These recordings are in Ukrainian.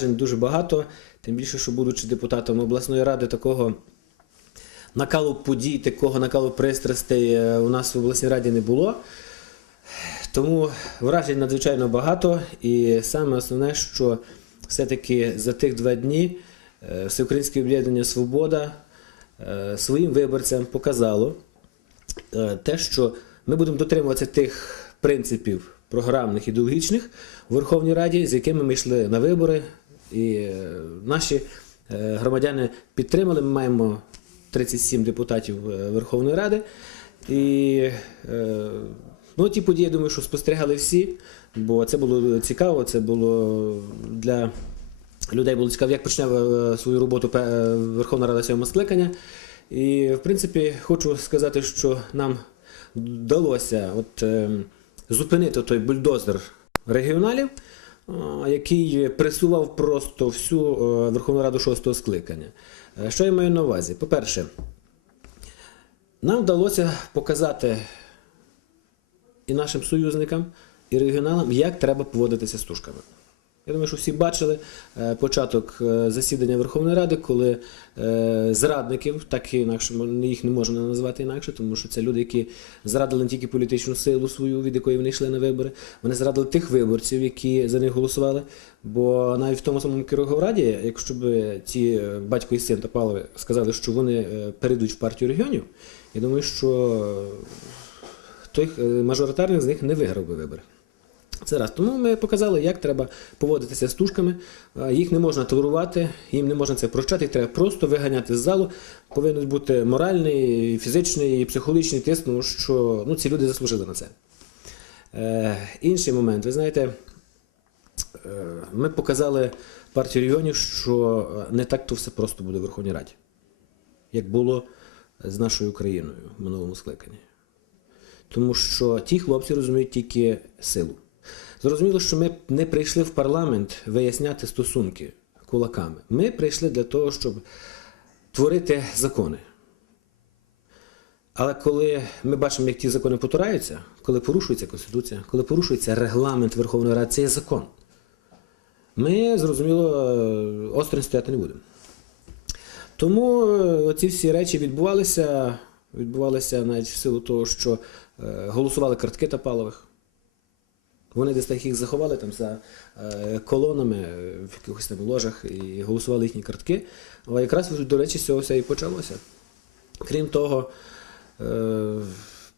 вражень дуже багато, тим більше, що будучи депутатом обласної ради, такого накалу подій, такого накалу пристрастей е, у нас в обласній раді не було. Тому вражень надзвичайно багато, і саме основне, що все-таки за тих два дні е, Всеукраїнське об'єднання Свобода е, своїм виборцям показало те, що ми будемо дотримуватися тих принципів програмних ідеологічних в Верховній Раді, з якими ми йшли на вибори, і е, наші е, громадяни підтримали. Ми маємо 37 депутатів е, Верховної Ради. І ну, ті події, я думаю, що спостерігали всі, бо це було цікаво, це було для людей було цікаво, як почне свою роботу Верховна Рада сьомого скликання. І, в принципі, хочу сказати, що нам вдалося от, зупинити той бульдозер регіоналів, який пресував просто всю е, Верховну Раду шостого скликання. Е, Що я маю на увазі? По-перше, нам вдалося показати і нашим союзникам, і регіоналам, як треба поводитися з тушками. Я думаю, що всі бачили е, початок е, засідання Верховної Ради, коли е, зрадників, так і інакше їх не можна назвати інакше, тому що це люди, які зрадили не тільки політичну силу свою, від якої вони йшли на вибори, вони зрадили тих виборців, які за них голосували. Бо навіть в тому самому Кіровограді, якщо б е, батько і син Топалови сказали, що вони перейдуть в партію регіонів, я думаю, що той мажоритарник з них не виграв би вибори. Це раз. Тому ми показали, як треба поводитися з тушками. Їх не можна толерувати, їм не можна це прощати, їх треба просто виганяти з залу. Повинен бути моральний, фізичний психологічний тиск, тому що ну, ці люди заслужили на це. Е, інший момент, ви знаєте, е, ми показали партію регіонів, що е, не так то все просто буде в Верховній Раді, як було з нашою Україною в минулому скликанні. Тому що ті хлопці розуміють тільки силу. Зрозуміло, що ми не прийшли в парламент виясняти стосунки кулаками. Ми прийшли для того, щоб творити закони. Але коли ми бачимо, як ті закони потураються, коли порушується Конституція, коли порушується регламент Верховної Ради, це є закон. Ми, зрозуміло, е, осторонь стояти не будемо. Тому е, ці всі речі відбувалися, відбувалися навіть в силу того, що е, голосували картки Топалових. Вони десь так їх заховали там за е, колонами е, в якихось там ложах і голосували їхні картки. Але якраз, до речі, з цього все і почалося. Крім того, е,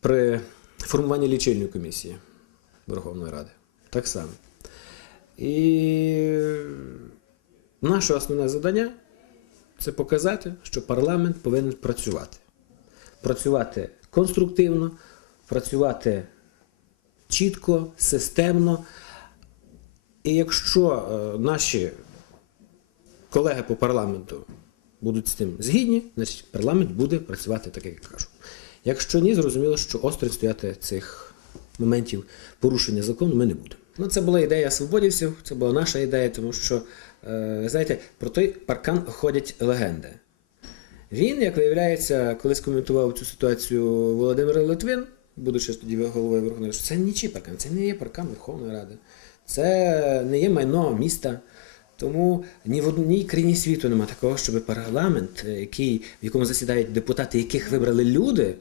при формуванні лічильної комісії Верховної Ради. Так само. І наше основне завдання це показати, що парламент повинен працювати. Працювати конструктивно, працювати чітко, системно. І якщо е, наші колеги по парламенту будуть з тим згідні, значить парламент буде працювати так, як я кажу. Якщо ні, зрозуміло, що осторонь стояти цих моментів порушення закону ми не будемо. Ну, це була ідея свободівців, це була наша ідея, тому що, е, знаєте, про той паркан ходять легенди. Він, як виявляється, колись коментував цю ситуацію Володимир Литвин, будучи тоді головою Верховної Ради, що це нічий паркан, це не є паркан Верховної Ради, це не є майно міста. Тому ні в одній країні світу немає такого, щоб парламент, е, який, в якому засідають депутати, яких вибрали люди,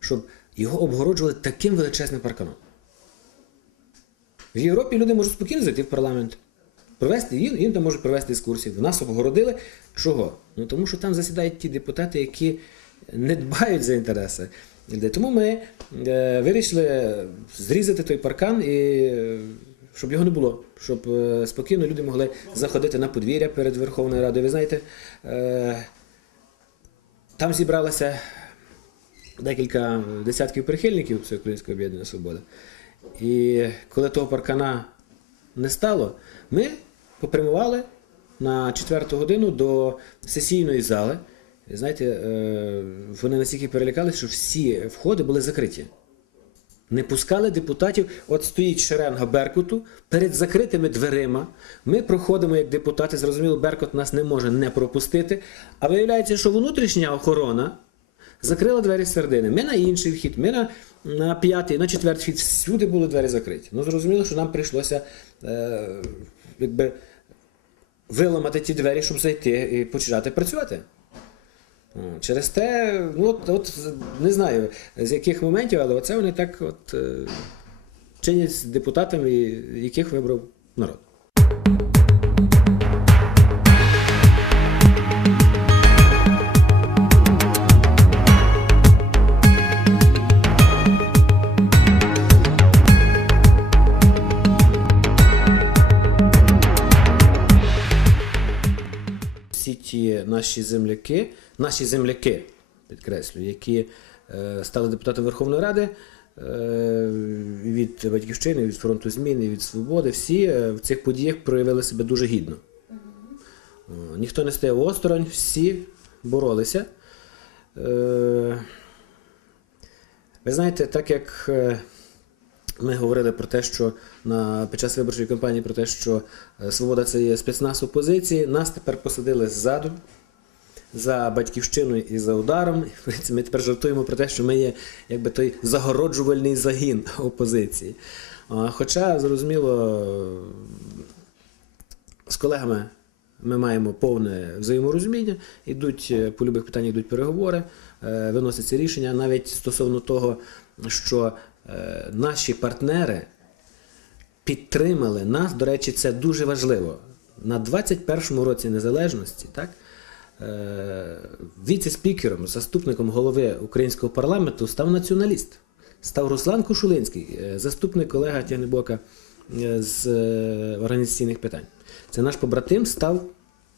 щоб його обгороджували таким величезним парканом. В Європі люди можуть спокійно зайти в парламент, провести їм, їм там можуть провести екскурсії. В нас обгородили. Чого? Ну тому що там засідають ті депутати, які не дбають за інтереси. Тому ми е, вирішили зрізати той паркан і е, щоб його не було, щоб е, спокійно люди могли заходити на подвір'я перед Верховною Радою. Ви знаєте, е, там зібралося декілька десятків прихильників Всеукраїнського об'єднання Свобода. І коли того паркана не стало, ми попрямували на четверту годину до сесійної зали. Знаєте, е, вони настільки перелякалися, що всі входи були закриті. Не пускали депутатів. От стоїть шеренга Беркуту перед закритими дверима. Ми проходимо як депутати. Зрозуміло, Беркут нас не може не пропустити. А виявляється, що внутрішня охорона закрила двері середини. Ми на інший вхід, ми на, на п'ятий, на четвертий вхід. Всюди були двері закриті. Ну, зрозуміло, що нам прийшлося е, якби, виламати ті двері, щоб зайти і почати працювати. Через те, ну от, от не знаю з яких моментів, але оце вони так от е, чинять з депутатами, яких вибрав народ. Наші земляки, наші земляки, підкреслюю, які е, стали депутатами Верховної Ради е, від Батьківщини, від фронту зміни, від свободи, всі е, в цих подіях проявили себе дуже гідно. Ніхто не стояв осторонь, всі боролися. Ви знаєте, так як ми говорили про те, що на під час виборчої кампанії про те, що е, свобода це є спецназ опозиції, нас тепер посадили ззаду за батьківщиною і за ударом. Ми тепер жартуємо про те, що ми є якби той загороджувальний загін опозиції. Хоча, зрозуміло, з колегами ми маємо повне взаєморозуміння, йдуть е, по любих питаннях йдуть переговори, е, виносяться рішення навіть стосовно того, що наші партнери підтримали нас. До речі, це дуже важливо. На 21-му році незалежності, так? е, Віце-спікером, заступником голови українського парламенту став націоналіст. Став Руслан Кушулинський, е, заступник колега Тягнебока е, з е, організаційних питань. Це наш побратим став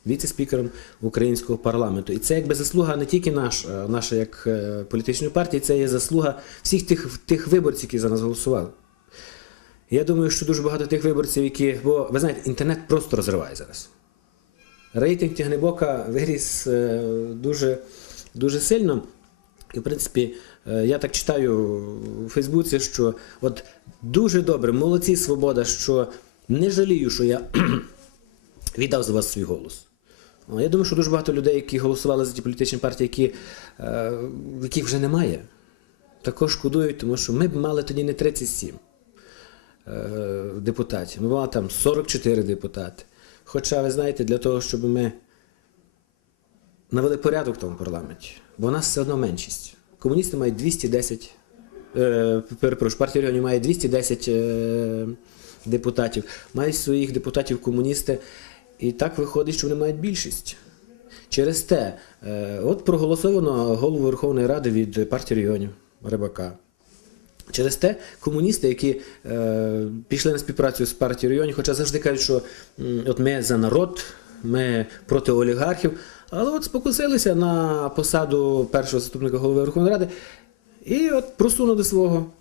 віце-спікером українського парламенту. І це якби заслуга не тільки наш, е, наша як е, політичної партії, це є заслуга всіх тих, тих виборців, які за нас голосували. Я думаю, що дуже багато тих виборців, які. Бо ви знаєте, інтернет просто розриває зараз. Рейтинг Тягнебока виріс е, дуже, дуже сильно. І, в принципі, я так читаю у Фейсбуці, що от дуже добре, молодці свобода, що не жалію, що я віддав за вас свій голос. О, Я думаю, що дуже багато людей, які голосували за ті політичні партії, які, е, яких вже немає, також шкодують, тому що ми б мали тоді не 37 е, депутатів, ми мали там 44 депутати. Хоча, ви знаєте, для того, щоб ми навели порядок в тому парламенті, бо у нас все одно меншість. Комуністи мають 210, е, перепрошую, партія регіонів має 210 е, депутатів, мають своїх депутатів комуністи, і так виходить, що вони мають більшість. Через те, е, от проголосовано голову Верховної Ради від партії регіонів Рибака. Через те комуністи, які е, пішли на співпрацю з партією районів, хоча завжди кажуть, що от ми за народ, ми проти олігархів, але от спокусилися на посаду першого заступника голови Верховної Ради і от просунули свого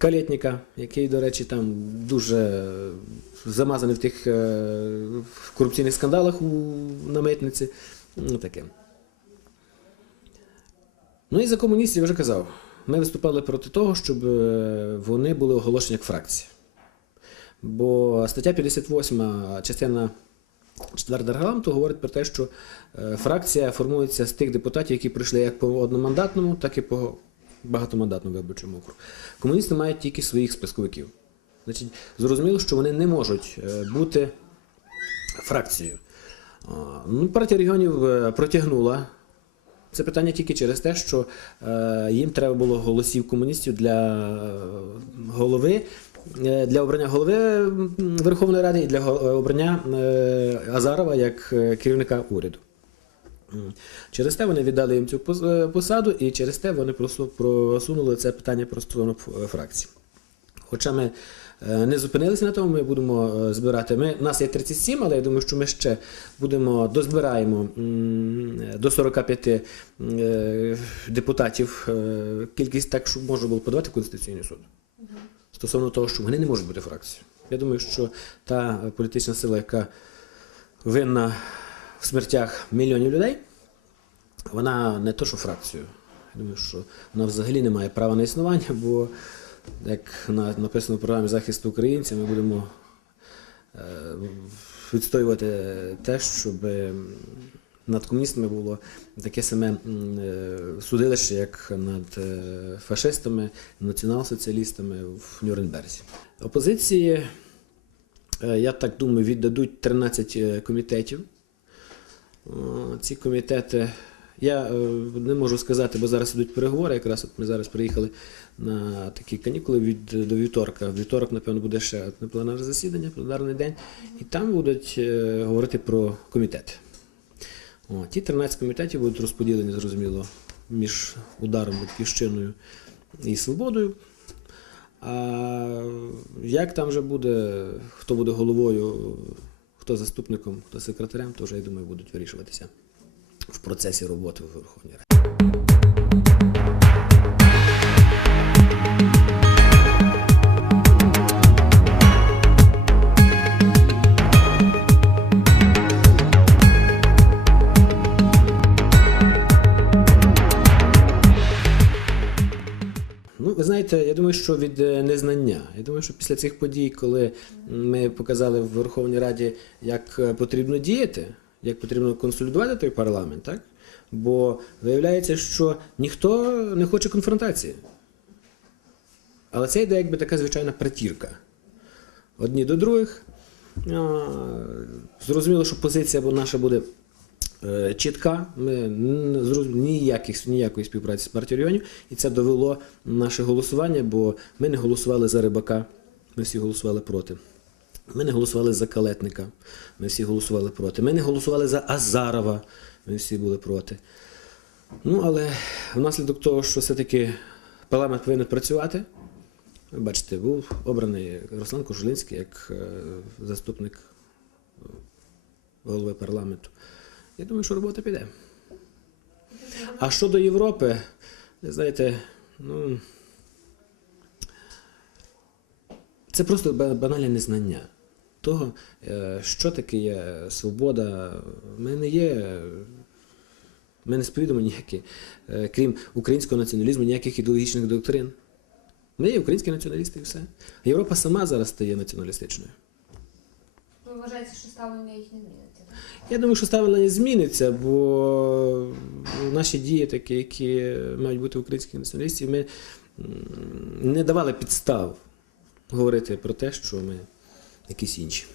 калєтніка, який, до речі, там дуже замазаний в тих е, в корупційних скандалах у, на митниці. Ну, таке. Ну і за комуністів я вже казав. Ми виступали проти того, щоб е, вони були оголошені як фракції. Бо стаття 58, частина 4 регламенту говорить про те, що е, фракція формується з тих депутатів, які прийшли як по одномандатному, так і по багатомандатному виборчому округу. Комуністи мають тільки своїх списковиків. Значить, зрозуміло, що вони не можуть е, бути фракцією. Ну, партія регіонів е, протягнула це питання тільки через те, що е, їм треба було голосів комуністів для голови, для обрання голови Верховної Ради і для обрання Азарова як керівника уряду. Через те вони віддали їм цю е, посаду, і через те вони просунули це питання про сторону е, фракції. Хоча ми е, не зупинилися на тому, ми будемо збирати. Ми, нас є 37, але я думаю, що ми ще будемо дозбираємо до 45 е, депутатів кількість так, щоб можна було подавати в Конституційний суд. Стосовно того, що вони не можуть бути фракцією. Я думаю, що та політична сила, яка винна в смертях мільйонів людей, вона не то, що фракцію. Я думаю, що вона взагалі не має права на існування, бо, як написано в програмі захисту українців, ми будемо е, відстоювати те, щоб над комуністами було таке саме е, судилище, як над е, фашистами, націонал-соціалістами в Нюрнберзі. Опозиції я так думаю, віддадуть 13 е, комітетів. О, Ці комітети. Я е, не можу сказати, бо зараз ідуть переговори. Якраз от ми зараз приїхали на такі канікули від до вівторка. Вівторок, напевно, буде ще одне пленарне засідання, пленарний день, і там будуть е, говорити про комітети. О, ті 13 комітетів будуть розподілені, зрозуміло, між ударом батьківщиною і свободою. А як там вже буде, хто буде головою, хто заступником, хто секретарем, то вже, я думаю, будуть вирішуватися в процесі роботи в Верховній Раді. Думаю, що від е, незнання. Я думаю, що після цих подій, коли ми показали в Верховній Раді, як е, потрібно діяти, як потрібно консолідувати той парламент, так? Бо виявляється, що ніхто не хоче конфронтації. Але це йде якби така звичайна притірка. Одні до других. Зрозуміло, що позиція наша буде чітка. Ми н- зроз- ніяких, ніякої співпраці з партією регіонів, і це довело наше голосування, бо ми не голосували за рибака, ми всі голосували проти. Ми не голосували за калетника, ми всі голосували проти. Ми не голосували за Азарова, ми всі були проти. Ну, але внаслідок того, що все-таки парламент повинен працювати, ви бачите, був обраний Руслан Кожулинський як е, заступник е, голови парламенту. Я думаю, що робота піде. А щодо Європи, знаєте, ну. Це просто банальне незнання того, е, що таке є свобода. Ми не є. Ми не сповідуємо ніякі, е, крім українського націоналізму, ніяких ідеологічних доктрин. Ми є українські націоналісти і все. Європа сама зараз стає націоналістичною. Ви вважаєте, що ставлення їх не? Я думаю, що ставлення зміниться, бо наші дії, такі, які мають бути українські націоналістів, ми не давали підстав говорити про те, що ми якісь інші.